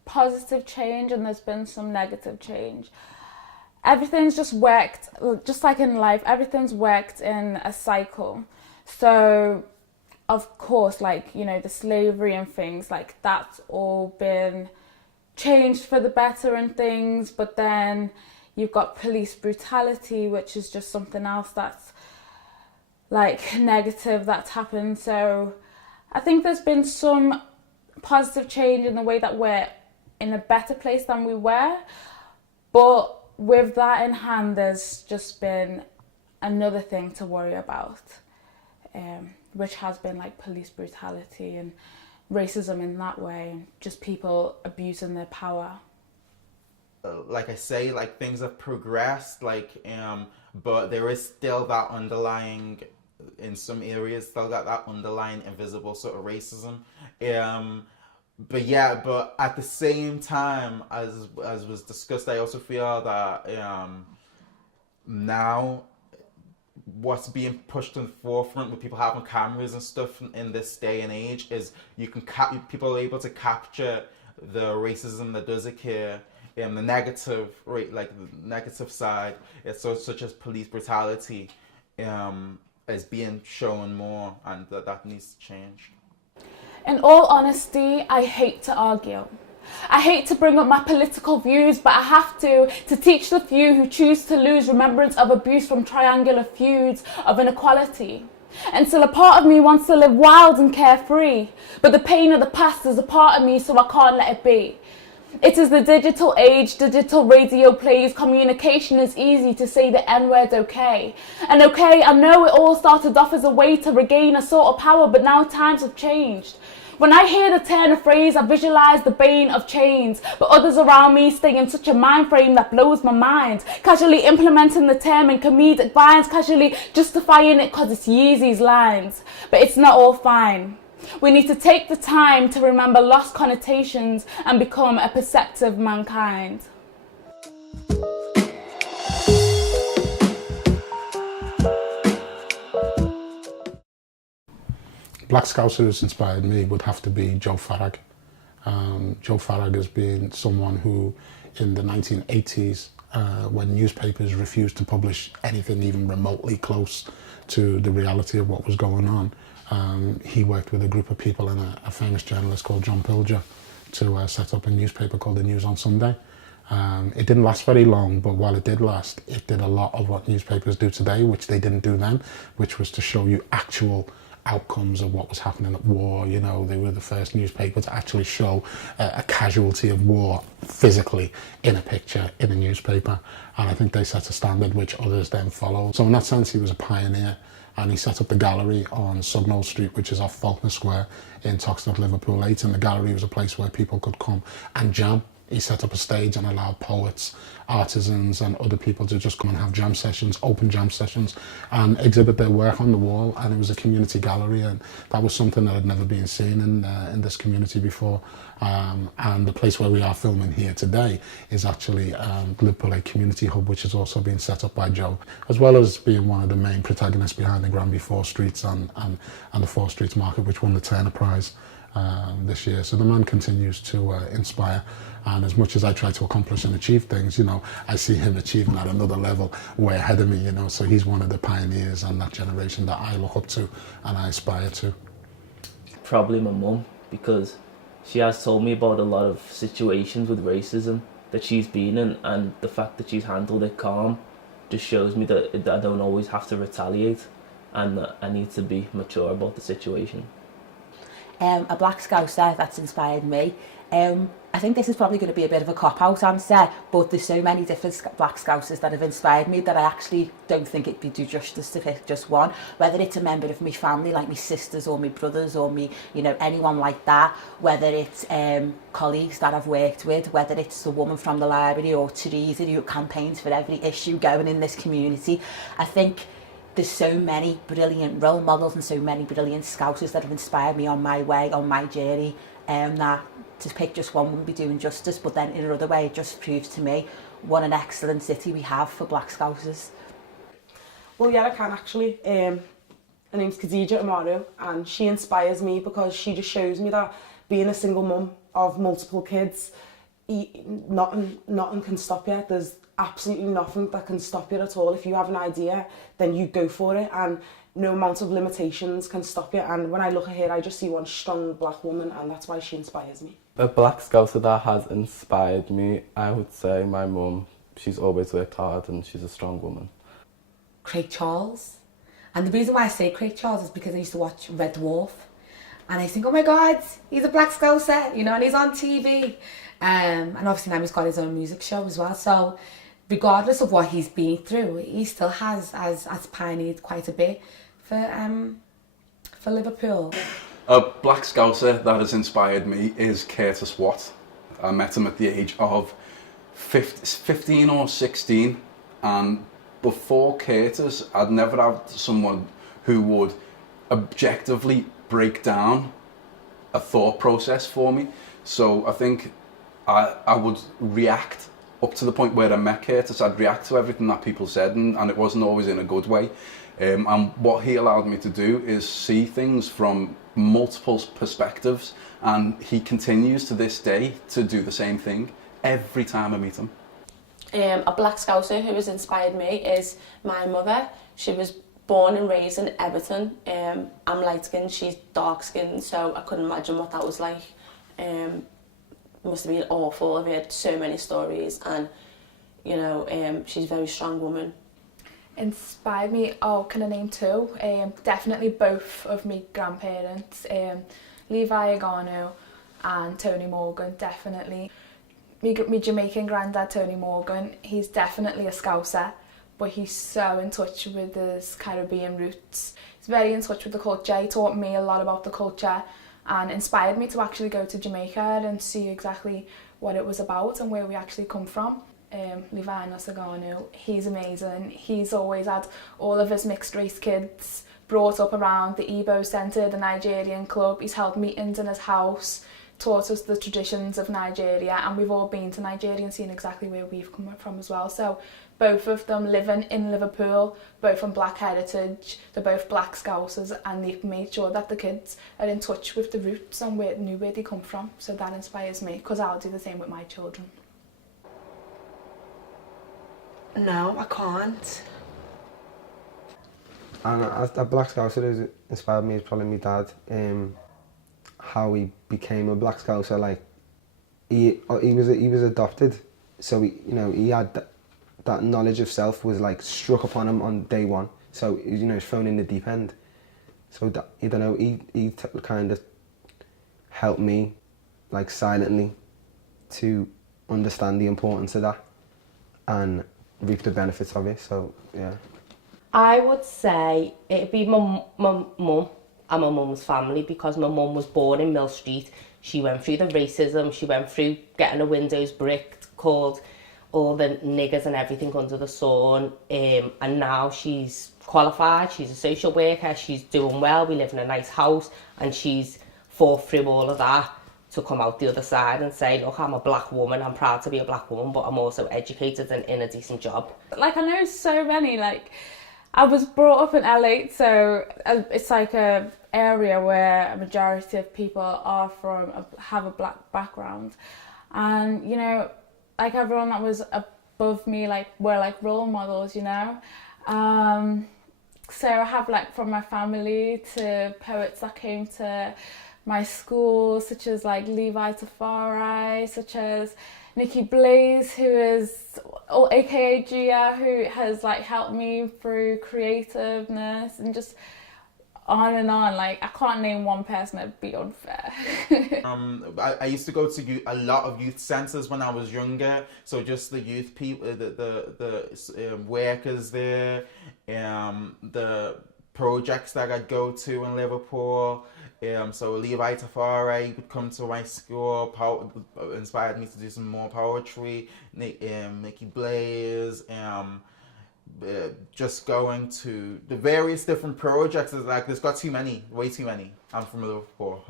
positive change and there's been some negative change. Everything's just worked, just like in life, everything's worked in a cycle. So, of course, like, you know, the slavery and things, like, that's all been changed for the better and things, but then you've got police brutality, which is just something else that's, like, negative that's happened. So, I think there's been some positive change in the way that we're in a better place than we were, but with that in hand, there's just been another thing to worry about. Which has been like police brutality and racism in that way, and just people abusing their power. Like I say, like things have progressed, like but there is still that underlying, in some areas, still got that underlying invisible sort of racism. But yeah, but at the same time, as was discussed, I also feel that now what's being pushed in the forefront with people having cameras and stuff in this day and age is people are able to capture the racism that does occur, the negative, right, like the negative side, such as police brutality, is being shown more, and that needs to change. In all honesty, I hate to argue. I hate to bring up my political views, but I have to teach the few who choose to lose remembrance of abuse from triangular feuds of inequality. And still a part of me wants to live wild and carefree, but the pain of the past is a part of me, so I can't let it be. It is the digital age, digital radio plays, communication is easy to say the N-word okay. And okay, I know it all started off as a way to regain a sort of power, but now times have changed. When I hear the turn of phrase, I visualise the bane of chains, but others around me stay in such a mind frame that blows my mind. Casually implementing the term in comedic vines, casually justifying it cause it's Yeezy's lines. But it's not all fine. We need to take the time to remember lost connotations and become a perceptive mankind. Black Scouse who's inspired me would have to be Joe Farag. Joe Farag has been someone who, in the 1980s, when newspapers refused to publish anything even remotely close to the reality of what was going on, he worked with a group of people and a famous journalist called John Pilger to set up a newspaper called The News on Sunday. It didn't last very long, but while it did last, it did a lot of what newspapers do today, which they didn't do then, which was to show you actual outcomes of what was happening at war. You know, they were the first newspaper to actually show a casualty of war physically in a picture in a newspaper, and I think they set a standard which others then followed. So in that sense, he was a pioneer, and he set up the gallery on Sugnall Street, which is off Faulkner Square in Toxteth, Liverpool 8, and the gallery was a place where people could come and jam. He set up a stage and allowed poets, artisans and other people to just come and have jam sessions, open jam sessions, and exhibit their work on the wall. And it was a community gallery, and that was something that had never been seen in this community before. And the place where we are filming here today is actually Liverpool 8 Community Hub, which has also been set up by Joe, as well as being one of the main protagonists behind the Granby 4 Streets and the 4 Streets Market, which won the Turner Prize this year. So the man continues to inspire, and as much as I try to accomplish and achieve things, you know, I see him achieving at another level way ahead of me, you know. So he's one of the pioneers and that generation that I look up to and I aspire to. Probably my mum, because she has told me about a lot of situations with racism that she's been in, and the fact that she's handled it calm just shows me that I don't always have to retaliate, and that I need to be mature about the situation. A black Scouser that's inspired me. I think this is probably going to be a bit of a cop-out answer, but there's so many different black Scousers that have inspired me that I actually don't think it'd be do justice to pick just one. Whether it's a member of my family, like my sisters or my brothers or me, you know, anyone like that. Whether it's colleagues that I've worked with, whether it's a woman from the library or Teresa who campaigns for every issue going in this community. I think there's so many brilliant role models and so many brilliant Scousers that have inspired me on my way, on my journey, that to pick just one wouldn't be doing justice, but then in another way it just proves to me what an excellent city we have for black Scousers. Well, yeah, I can actually. Her name's Khadija Amaru, and she inspires me because she just shows me that being a single mum of multiple kids, nothing can stop you. There's absolutely nothing that can stop you at all. If you have an idea, then you go for it, and no amount of limitations can stop you. And when I look at her, I just see one strong black woman, and that's why she inspires me. A black Scouser that has inspired me, I would say my mum. She's always worked hard and she's a strong woman. Craig Charles. And the reason why I say Craig Charles is because I used to watch Red Dwarf. And I think, oh my God, he's a black Scouser, you know, and he's on TV. And obviously now he's got his own music show as well. So regardless of what he's been through, he still has pioneered quite a bit for Liverpool. A black Scouser that has inspired me is Curtis Watt. I met him at the age of 15 or 16, and before Curtis, I'd never had someone who would objectively break down a thought process for me. So I think I would react up to the point where I met Curtis. I'd react to everything that people said, and it wasn't always in a good way. And what he allowed me to do is see things from multiple perspectives, and he continues to this day to do the same thing every time I meet him. A black Scouser who has inspired me is my mother. She was born and raised in Everton. I'm light skinned, she's dark skinned, so I couldn't imagine what that was like. It must have been awful. I've heard so many stories, and you know, she's a very strong woman. Inspired me, can I name two? Definitely both of my grandparents, Levi Agano and Tony Morgan, definitely. My Jamaican granddad, Tony Morgan, he's definitely a Scouser, but he's so in touch with his Caribbean roots. He's very in touch with the culture. He taught me a lot about the culture and inspired me to actually go to Jamaica and see exactly what it was about and where we actually come from. Levi Agano, he's amazing. He's always had all of his mixed race kids brought up around the Igbo Centre, the Nigerian club. He's held meetings in his house, taught us the traditions of Nigeria, and we've all been to Nigeria and seen exactly where we've come from as well. So both of them living in Liverpool, both from black heritage, they're both black Scousers, and they've made sure that the kids are in touch with the roots and knew where they come from. So that inspires me, because I'll do the same with my children. No, I can't. And a black Scouser who's inspired me is probably my dad. How he became a black Scouser, like he was adopted, so he had that knowledge of self was like struck upon him on day one. So he's thrown in the deep end. So that, he kind of helped me, like silently, to understand the importance of that and reap the benefits of it. So yeah. I would say it'd be my mum and my mum's family, because my mum was born in Mill Street. She went through the racism, she went through getting her windows bricked, called all the niggers and everything under the sun, and now she's qualified, she's a social worker, she's doing well, we live in a nice house, and she's fought through all of that to come out the other side and say, look, I'm a black woman, I'm proud to be a black woman, but I'm also educated and in a decent job. Like, I know so many, like, I was brought up in LA, so it's like a area where a majority of people are have a black background, and like everyone that was above me, like, were like role models, So I have, like, from my family to poets that came to my school, such as like Levi Tafari, such as Nikki Blaze, who is, aka Gia, who has like helped me through creativeness, and just on and on. Like, I can't name one person that'd be unfair. I used to go to a lot of youth centres when I was younger. So just the youth people, the workers there, the projects that I'd go to in Liverpool. So Levi Tafari would come to my school, inspired me to do some more poetry. Nikki Blaze, just going to the various different projects. It's like, there's got too many, way too many. I'm from Liverpool.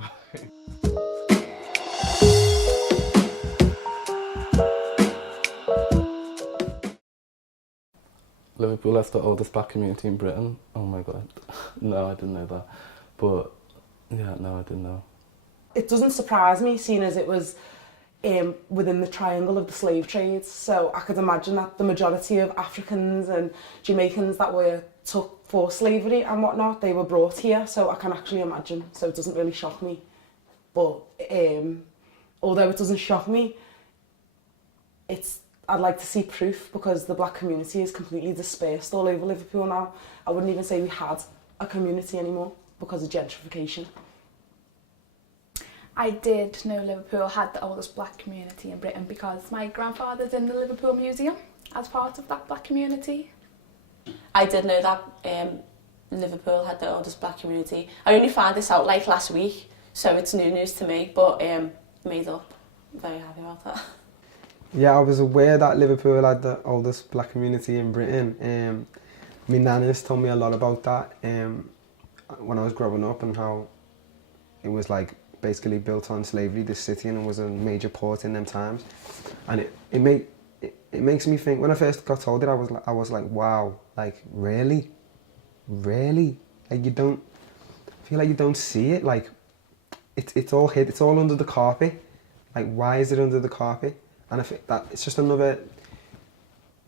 Liverpool has the oldest black community in Britain. Oh my god. No, I didn't know that. But yeah, no, I didn't know. It doesn't surprise me, seeing as it was within the triangle of the slave trades. So I could imagine that the majority of Africans and Jamaicans that were took for slavery and whatnot, they were brought here. So I can actually imagine. So it doesn't really shock me. But although it doesn't shock me, I'd like to see proof, because the black community is completely dispersed all over Liverpool now. I wouldn't even say we had a community anymore because of gentrification. I did know Liverpool had the oldest black community in Britain because my grandfather's in the Liverpool Museum as part of that black community. I did know that Liverpool had the oldest black community. I only found this out like last week, so it's new news to me, but made up. Very happy about that. Yeah, I was aware that Liverpool had the oldest black community in Britain. My nanas told me a lot about that when I was growing up, and how it was like basically built on slavery, this city, and it was a major port in them times. And it makes me think, when I first got told it, I was like, wow, like really? Like, I feel like you don't see it. Like it's all hid, it's all under the carpet. Like, why is it under the carpet? And I think that it's just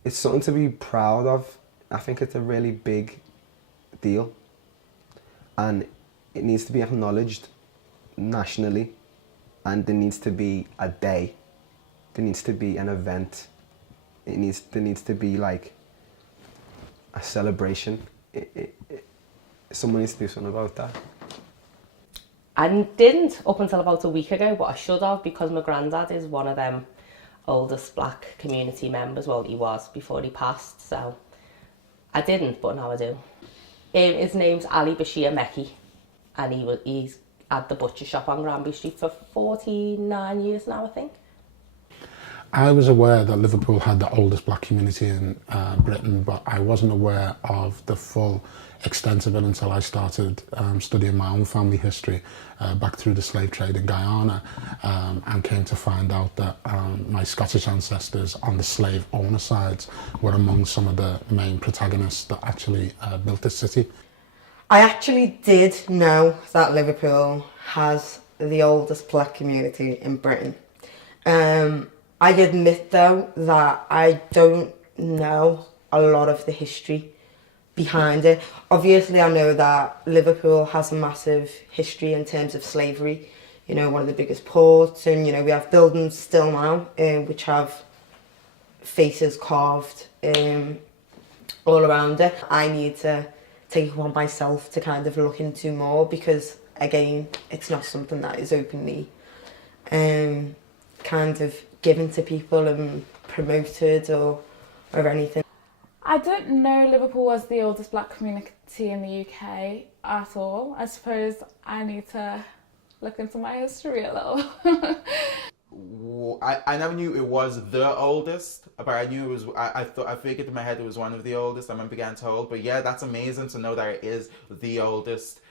it's something to be proud of. I think it's a really big deal. And it needs to be acknowledged nationally. And there needs to be a day. There needs to be an event. There needs to be like a celebration. Someone needs to do something about that. I didn't up until about a week ago, but I should have, because my granddad is one of them oldest black community members. Well, he was before he passed, so I didn't, but now I do. His name's Ali Bashir Mekki, and he's had the butcher shop on Granby Street for 49 years now, I think. I was aware that Liverpool had the oldest black community in Britain, but I wasn't aware of the full extent of it until I started studying my own family history back through the slave trade in Guyana, and came to find out that my Scottish ancestors on the slave owner sides were among some of the main protagonists that actually built this city. I actually did know that Liverpool has the oldest black community in Britain. I admit though that I don't know a lot of the history behind it. Obviously I know that Liverpool has a massive history in terms of slavery, you know, one of the biggest ports, and you know, we have buildings still now which have faces carved all around it. I need to take it on myself to kind of look into more, because again, it's not something that is openly kind of given to people and promoted or anything. I don't know Liverpool was the oldest black community in the UK at all. I suppose I need to look into my history a little. I never knew it was the oldest, but I knew it was. I figured in my head it was one of the oldest. I remember getting told, but yeah, that's amazing to know that it is the oldest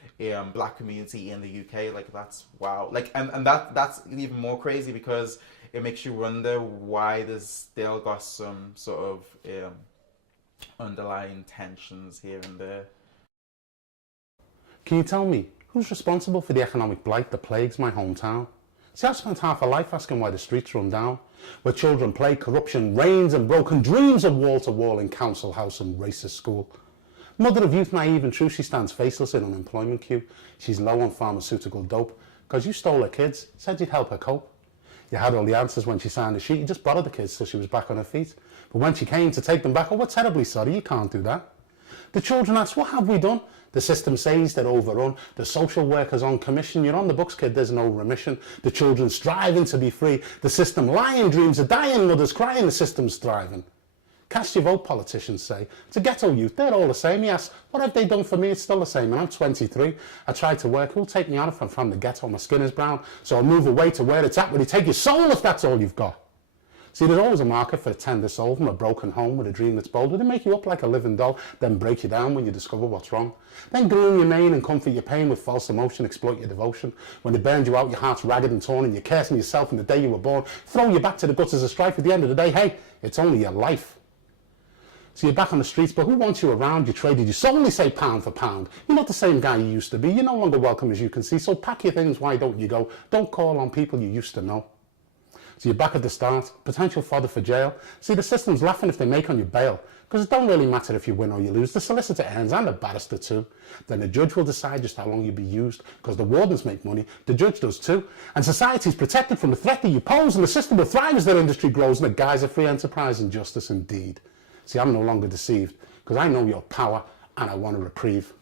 black community in the UK. Like, that's wow. Like, and that's even more crazy, because it makes you wonder why there's still got some sort of underlying tensions here and there. Can you tell me who's responsible for the economic blight that plagues my hometown? See, I've spent half a life asking why the streets run down, where children play, corruption reigns, and broken dreams of wall-to-wall in council house and racist school. Mother of youth naive and true, she stands faceless in unemployment queue. She's low on pharmaceutical dope, because you stole her kids, said you'd help her cope. You had all the answers when she signed the sheet, you just borrowed the kids till she was back on her feet. But when she came to take them back, oh, we're terribly sorry, you can't do that. The children ask, what have we done? The system says they're overrun. The social workers on commission. You're on the books, kid, there's no remission. The children striving to be free. The system lying, dreams are dying, mothers crying, the system's thriving. Cast your vote, politicians say. It's a ghetto youth, they're all the same. He asks, what have they done for me? It's still the same. And I'm 23. I tried to work. Who'll take me on if I'm from the ghetto? My skin is brown. So I'll move away to where it's at. Will you take your soul if that's all you've got? See, there's always a market for a tender soul from a broken home with a dream that's bold. Will it make you up like a living doll, then break you down when you discover what's wrong? Then groom your mane and comfort your pain with false emotion, exploit your devotion. When they burned you out, your heart's ragged and torn and you're cursing yourself from the day you were born. Throw you back to the gutters of strife. At the end of the day, hey, it's only your life. So you're back on the streets, but who wants you around? You traded your soul, they say, pound for pound. You're not the same guy you used to be. You're no longer welcome, as you can see. So pack your things, why don't you go? Don't call on people you used to know. So you're back at the start, potential fodder for jail. See, the system's laughing if they make on your bail, because it don't really matter if you win or you lose. The solicitor earns, and the barrister too. Then the judge will decide just how long you'll be used, because the wardens make money, the judge does too. And society's protected from the threat that you pose, and the system will thrive as their industry grows, and the guise of free enterprise and justice indeed. See, I'm no longer deceived, because I know your power, and I want a reprieve.